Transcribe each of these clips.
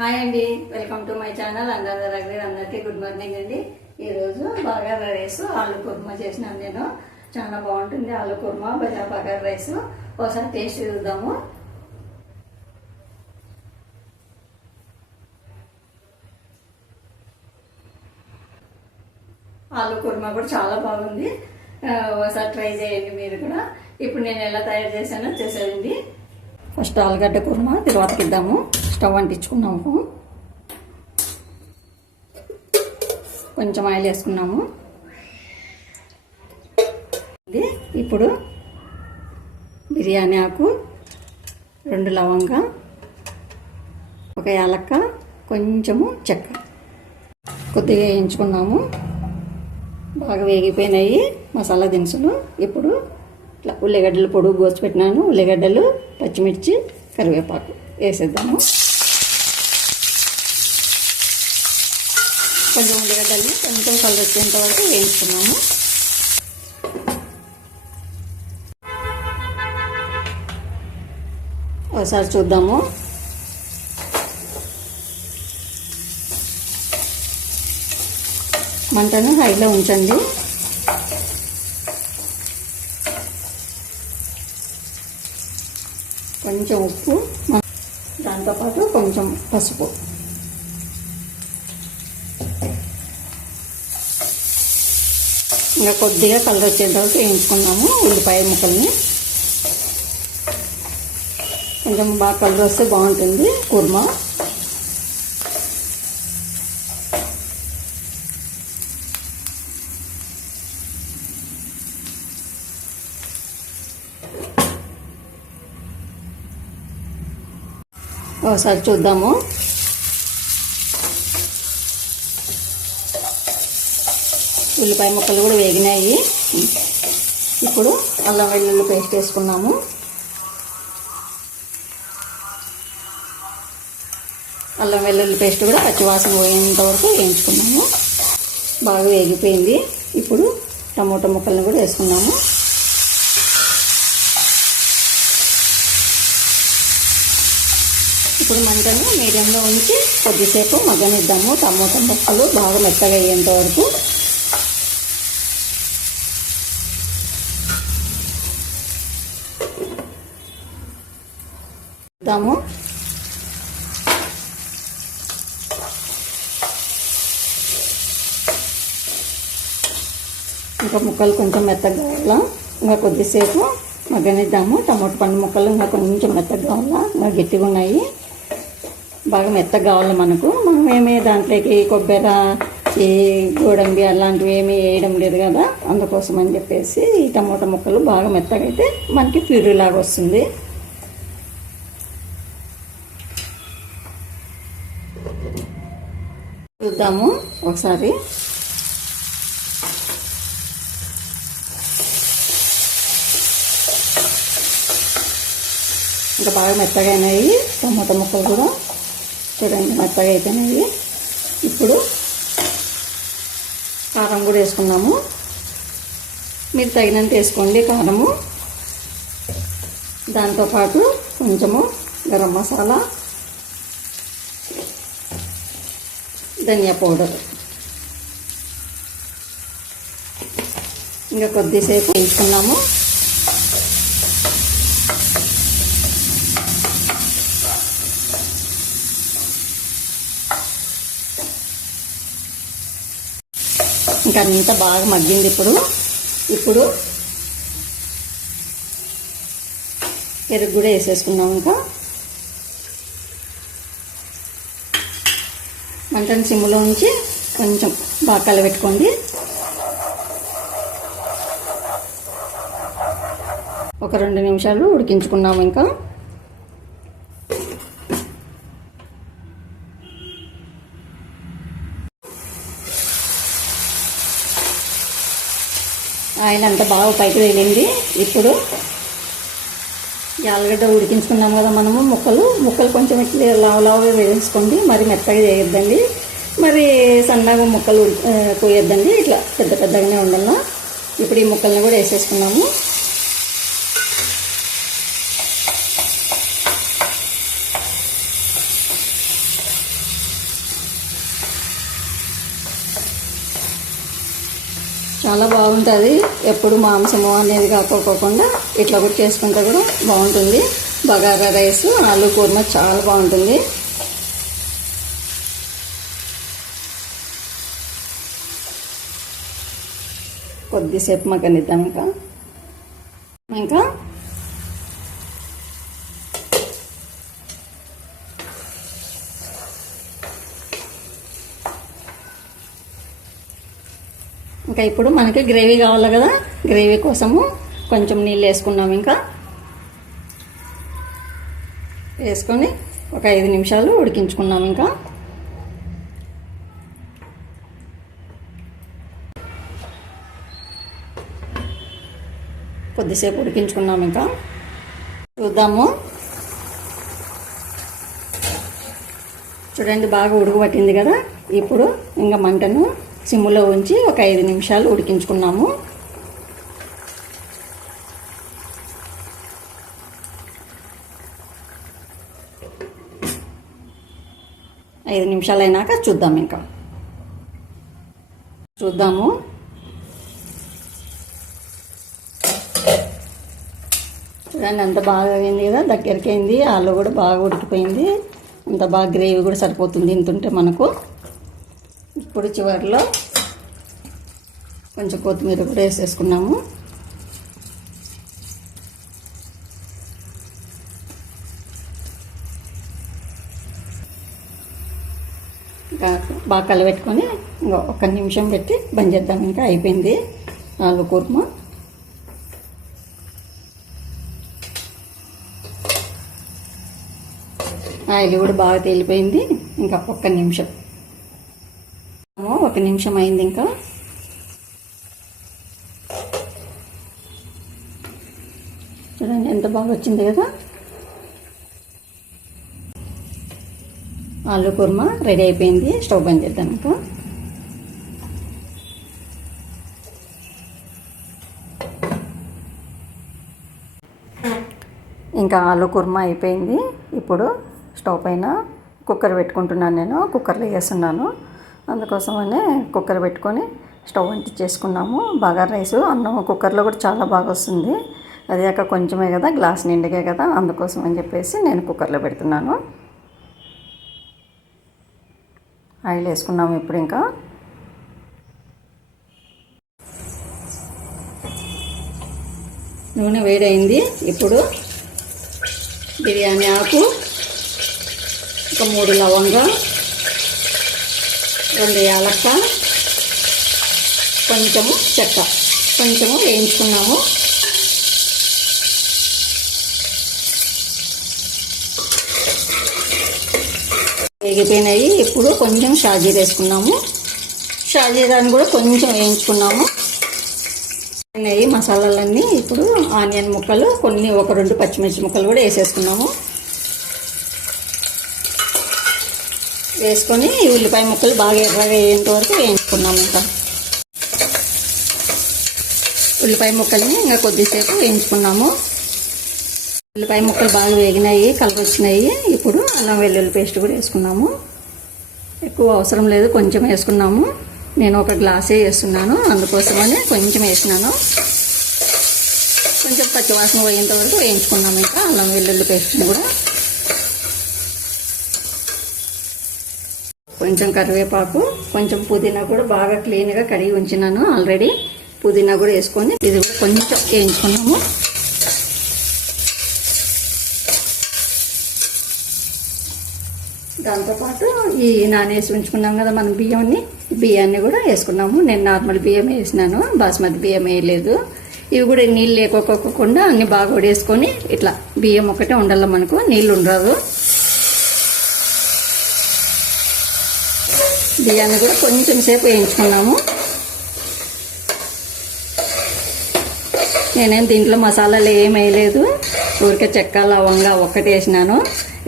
Hi అండి. Welcome to my channel. అందరి దగ్గర అందరికీ గుడ్ మార్నింగ్ అండి. ఈరోజు బగార్ రైస్ ఆలు కుర్మా చేసినాను నేను. చాలా బాగుంటుంది ఆలు కుర్మా బజా బగార్ రైస్. ఒకసారి టేస్ట్ చూద్దాము. ఆలు కుర్మా కూడా చాలా బాగుంది. ఒకసారి ట్రై చేయండి మీరు కూడా. ఇప్పుడు నేను ఎలా తయారు చేశానో చేసేయండి. ఫస్ట్ ఆలుగడ్డ కుర్మా తర్వాత ఇద్దాము. స్టవ్ అంటించుకున్నాము. కొంచెం ఆయిల్ వేసుకున్నాము. ఇది ఇప్పుడు బిర్యానీ ఆకు రెండు లవంగ ఒక యాలక్క కొంచెము చెక్క. కొద్దిగా వేయించుకున్నాము. బాగా వేగిపోయినాయి మసాలా దినుసులు. ఇప్పుడు ఇట్లా ఉల్లిగడ్డలు పొడుగు కోసి పెట్టినాను. ఉల్లిగడ్డలు పచ్చిమిర్చి కరివేపాకు వేసేద్దాము. కొంచెం ఉల్లిగడ్డల్ని కొంచెం కలర్ వచ్చేంత వరకు వేయించుకున్నాము. ఒకసారి చూద్దాము. మంటను హైలో ఉంచండి. కొంచెం ఉప్పు దాంతోపాటు కొంచెం పసుపు. ఇంకా కొద్దిగా కలర్ వచ్చేంత వరకు వేయించుకున్నాము ఉల్లిపాయ ముక్కల్ని. కొంచెం బాగా కలర్ వస్తే బాగుంటుంది కుర్మా. ఒకసారి చూద్దాము. ఉల్లిపాయ ముక్కలు కూడా వేగినాయి. ఇప్పుడు అల్లం వెల్లుల్లి పేస్ట్ వేసుకున్నాము. అల్లం వెల్లుల్లి పేస్ట్ కూడా పచ్చివాసన పోయేంత వరకు వేయించుకున్నాము. బాగా వేగిపోయింది. ఇప్పుడు టమోటా ముక్కలను కూడా వేసుకున్నాము. ఇప్పుడు మంటను మీడియంలో ఉంచి కొద్దిసేపు మగ్గనిద్దాము. టమోటా ముక్కలు బాగా మెత్తగా అయ్యేంత వరకు ఇద్దాము ఇంకా ముక్కలు కొంచెం మెత్తగా కావాలా ఇంకా కొద్దిసేపు మగ్గనిద్దాము. టమాటో పండు ముక్కలు ఇంకా కొంచెం మెత్తగా కావాలా ఇంకా గట్టిగా ఉన్నాయి. బాగా మెత్తగా కావాలి మనకు. మనం ఏమి దాంట్లోకి కొబ్బరి ఈ గోడంబి అలాంటివి ఏమీ వేయడం లేదు కదా. అందుకోసం అని చెప్పేసి ఈ టమాటా ముక్కలు బాగా మెత్తగా అయితే మనకి ప్యూరీ లాగా వస్తుంది. చూద్దాము ఒకసారి. ఇంకా బాగా మెత్తగా అయినాయి. టమాటా ముక్కలు కూడా. చూడండి మెత్తగా అయిపోయినాయి. ఇప్పుడు కారం కూడా వేసుకున్నాము. మీరు తగినంత వేసుకోండి కారము. దాంతోపాటు కొంచెము గరం మసాలా ధనియా పౌడర్. ఇంకా కొద్దిసేపు వేసుకున్నాము ఇంకా అంతా బాగా మగ్గింది ఇప్పుడు. ఇప్పుడు పెరుగు కూడా వేసేసుకున్నాం ఇంకా. మంటను సిమ్లో ఉంచి కొంచెం బాగా కలబెట్టుకోండి ఒక రెండు నిమిషాలు ఉడికించుకున్నాము ఇంకా. ఆయిల్ అంతా బాగా పైకి వెళ్ళింది ఇప్పుడు ఆలుగడ్డ ఉడికించుకున్నాం కదా మనము. ముక్కలు ముక్కలు కొంచెం ఇట్లా లావు లావుగా మరి మెత్తగా చేయొద్దండి మరి సన్నగా ముక్కలు కోయొద్దండి ఇట్లా పెద్ద పెద్దగానే ఉండాల ఇప్పుడు ఈ ముక్కల్ని కూడా వేసేసుకున్నాము. చాలా బాగుంటుంది. ఎప్పుడు మాంసము అనేది కాకోకుండా ఇట్లా కూడా చేసుకుంటే కూడా బాగుంటుంది. బగారా రైస్ ఆలు కూర్మ చాలా బాగుంటుంది. కొద్దిసేపు మగ్గనిద్దాం ఇంకా. ఇంకా ఇంకా ఇప్పుడు మనకి గ్రేవీ కావాలి కదా. గ్రేవీ కోసము కొంచెం నీళ్ళు వేసుకున్నాం ఇంకా. వేసుకొని ఒక ఐదు నిమిషాలు ఉడికించుకున్నాం ఇంకా. కొద్దిసేపు ఉడికించుకున్నాం ఇంకా. చూద్దాము. చూడండి బాగా ఉడకబట్టింది కదా. ఇప్పుడు ఇంకా మంటను సిమ్లో ఉంచి ఒక ఐదు నిమిషాలు ఉడికించుకున్నాము. ఐదు నిమిషాలు అయినాక చూద్దాం ఇంకా. చూద్దాము. చూడండి అంత బాగా అయింది కదా దగ్గరికి అయింది ఆలు కూడా బాగా ఉడికిపోయింది. అంత బాగా గ్రేవీ కూడా సరిపోతుంది ఇంతుంటే మనకు. ఇప్పుడు చివరిలో కొంచెం కొత్తిమీర కూడా వేసేసుకున్నాము. ఇంకా బాగా కలబెట్టుకొని ఇంకా ఒక నిమిషం పెట్టి బంద్ చేద్దాం. ఇంకా అయిపోయింది ఆలు కుర్మా. ఆయిల్ కూడా బాగా తేలిపోయింది. ఇంకా ఒక్క నిమిషం. ఒక నిమిషం అయింది ఇంకా చూడండి ఎంత బాగా వచ్చింది కదా? ఆలు కుర్మా రెడీ అయిపోయింది. స్టవ్ బంద్ చేద్దాం ఇంకా. ఇంకా ఆలు కుర్మా అయిపోయింది. ఇప్పుడు స్టవ్ పైన కుక్కర్ పెట్టుకుంటున్నాను నేను. కుక్కర్లో వేస్తున్నాను. అందుకోసమనే కుక్కర్ పెట్టుకొని స్టవ్ వంటి చేసుకున్నాము. బాగా రైస్ అన్నం కుక్కర్లో కూడా చాలా బాగా వస్తుంది. అది కాక కొంచెమే కదా గ్లాస్ నిండుగా కదా అందుకోసం అని చెప్పేసి నేను కుక్కర్లో పెడుతున్నాను. ఆయిల్ వేసుకున్నాము ఇప్పుడు ఇంకా. నూనె వేడైంది ఇప్పుడు బిర్యానీ ఆకు ఒక మూడు లవంగా రెండు యాలక్క కొంచెము చెక్క కొంచెము వేయించుకున్నాము. వేగిపోయినాయి ఇప్పుడు కొంచెం షాజీర వేసుకున్నాము. షాజీరాని కూడా కొంచెం వేయించుకున్నాము. అయినాయి మసాలాలన్నీ. ఇప్పుడు ఆనియన్ ముక్కలు కొన్ని ఒక రెండు పచ్చిమిర్చి ముక్కలు కూడా వేసేసుకున్నాము. వేసుకొని ఉల్లిపాయ ముక్కలు బాగా ఎర్రగా వేయేంత వరకు వేయించుకున్నాము ఇంకా. ఉల్లిపాయ ముక్కల్ని ఇంకా కొద్దిసేపు వేయించుకున్నాము. ఉల్లిపాయ ముక్కలు బాగా వేగినాయి కలర్ వచ్చినాయి ఇప్పుడు అల్లం వెల్లుల్లి పేస్ట్ కూడా వేసుకున్నాము. ఎక్కువ అవసరం లేదు కొంచెం వేసుకున్నాము. నేను ఒక గ్లాసే వేస్తున్నాను అందుకోసమని కొంచెం వేసినాను. కొంచెం పచ్చివాసన పోయేంత వరకు వేయించుకున్నాము ఇంకా అల్లం వెల్లుల్లి పేస్ట్ని కూడా. కొంచెం కరివేపాకు కొంచెం పుదీనా కూడా బాగా క్లీన్గా కడిగి ఉంచినాను ఆల్రెడీ. పుదీనా కూడా వేసుకొని ఇది కూడా కొంచెం వేయించుకున్నాము. దాంతోపాటు ఈ నానేసి ఉంచుకున్నాం కదా మనం బియ్యాన్ని. బియ్యాన్ని కూడా వేసుకున్నాము. నేను నార్మల్ బియ్యం వేసినాను. బాస్మతి బియ్యం వేయలేదు. ఇవి కూడా నీళ్ళు లేకోకోకుండా అన్ని బాగా వడేసుకొని ఇట్లా బియ్యం ఒకటే ఉండాలి మనకు. నీళ్ళు ఉండరాదు బియ్యాన్ని కూడా కొంచెం సేపు వేయించుకున్నాము. నేనేం దీంట్లో మసాలాలు ఏం వేయలేదు. ఊరికే చెక్క లవంగా ఒక్కటి వేసినాను.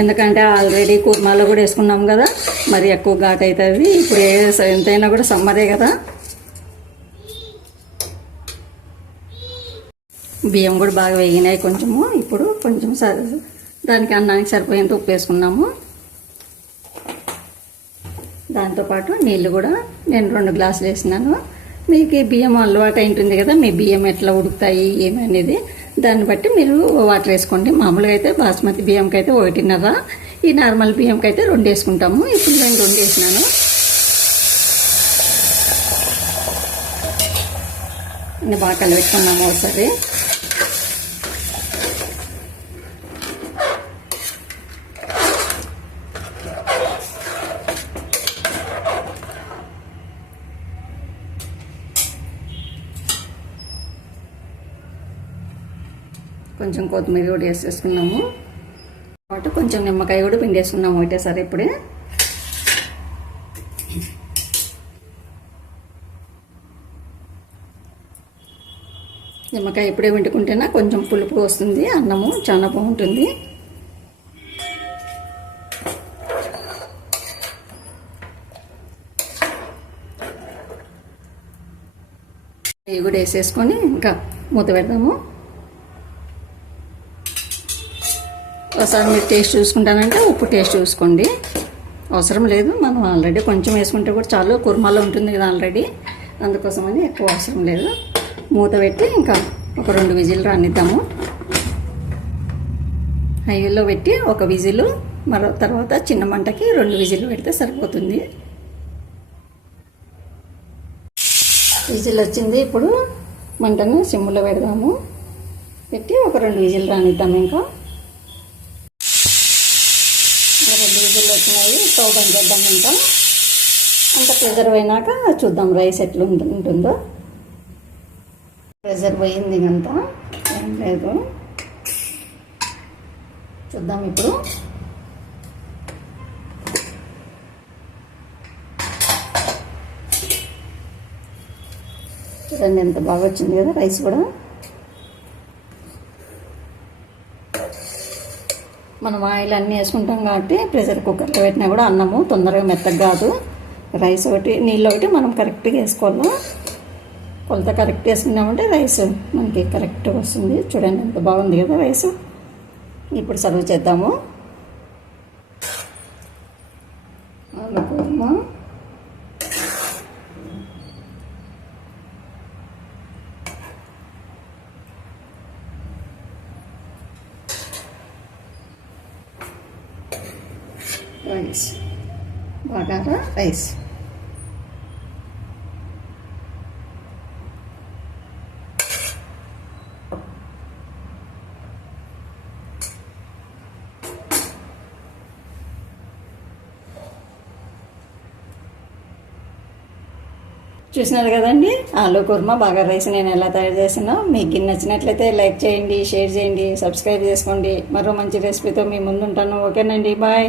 ఎందుకంటే ఆల్రెడీ కుర్మాలో కూడా వేసుకున్నాం కదా. మరి ఎక్కువ ఘాట్ అవుతుంది. ఇప్పుడు ఏ ఎంతైనా కూడా సమ్మరే కదా. బియ్యం కూడా బాగా వేగినాయి కొంచెము. ఇప్పుడు కొంచెం సరి దానికి అన్నానికి సరిపోయేంత ఉప్పు వేసుకున్నాము. దాంతోపాటు నీళ్ళు కూడా నేను రెండు గ్లాసులు వేసినాను. మీకు బియ్యం అలవాటు ఉంటుంది కదా మీ బియ్యం ఎట్లా ఉడుకుతాయి ఏమి అనేది దాన్ని బట్టి మీరు వాటర్ వేసుకోండి. మామూలుగా అయితే బాస్మతి బియ్యంకి అయితే ఒకటిన్నర ఈ నార్మల్ బియ్యంకి అయితే రెండు వేసుకుంటాము. ఇప్పుడు నేను రెండు వేసినాను. బాగా కలిపెట్టుకున్నాము ఒకసారి. కొంచెం కొత్తిమీర కూడా వేసేసుకున్నాము. పాటు కొంచెం నిమ్మకాయ కూడా పిండేసుకున్నాము ఒకటేసారి ఇప్పుడే. నిమ్మకాయ ఇప్పుడే వండుకుంటేనా కొంచెం పులుపు వస్తుంది అన్నము చాలా బాగుంటుంది. ఇవి కూడా వేసేసుకొని ఇంకా మూత పెడదాము ఒకసారి మీరు టేస్ట్ చూసుకుంటానంటే ఉప్పు టేస్ట్ చూసుకోండి. అవసరం లేదు మనం ఆల్రెడీ కొంచెం వేసుకుంటే కూడా చాలు కుర్మాలో ఉంటుంది కదా ఆల్రెడీ. అందుకోసమని ఎక్కువ అవసరం లేదు. మూత పెట్టి ఇంకా ఒక రెండు విజిల్ రానిద్దాము. హైవేలో పెట్టి ఒక విజిల్ మరో తర్వాత చిన్న మంటకి రెండు విజిల్లు పెడితే సరిపోతుంది. విజిల్ వచ్చింది ఇప్పుడు మంటను సిమ్లో పెడదాము. పెట్టి ఒక రెండు విజిల్ రానిద్దాము ఇంకా రెండు విజిల్ వచ్చినాయి స్టవ్ బంద్ చేద్దాం ఇంకా అంత ప్రెజర్ అయినాక చూద్దాం రైస్ ఎట్లా ఉంటుందో. ప్రెజర్ పోయింది అంతా. ఏం లేదు. చూద్దాం ఇప్పుడు. చూడండి ఎంత బాగా వచ్చింది కదా రైస్ కూడా. మనం ఆయిల్ అన్నీ వేసుకుంటాం కాబట్టి ప్రెషర్ కుక్కర్లో పెట్టినా కూడా అన్నము తొందరగా మెత్తగా కాదు. రైస్ ఒకటి నీళ్ళు ఒకటి మనం కరెక్ట్గా వేసుకోవాలి? కొలత కరెక్ట్ వేసుకున్నామంటే రైస్ మనకి కరెక్ట్గా వస్తుంది. చూడండి ఎంత బాగుంది కదా రైస్. ఇప్పుడు సర్వ్ చేద్దాము. ఆలు కుర్మా రైస్ బగారా రైస్. చూసినారు కదండి? ఆలు కుర్మా బాగా రైస్ నేను ఎలా తయారు చేసినా. మీకు నచ్చినట్లయితే లైక్ చేయండి షేర్ చేయండి సబ్స్క్రైబ్ చేసుకోండి. మరో మంచి రెసిపీతో మీ ముందుంటాను. ఓకేనండి బాయ్.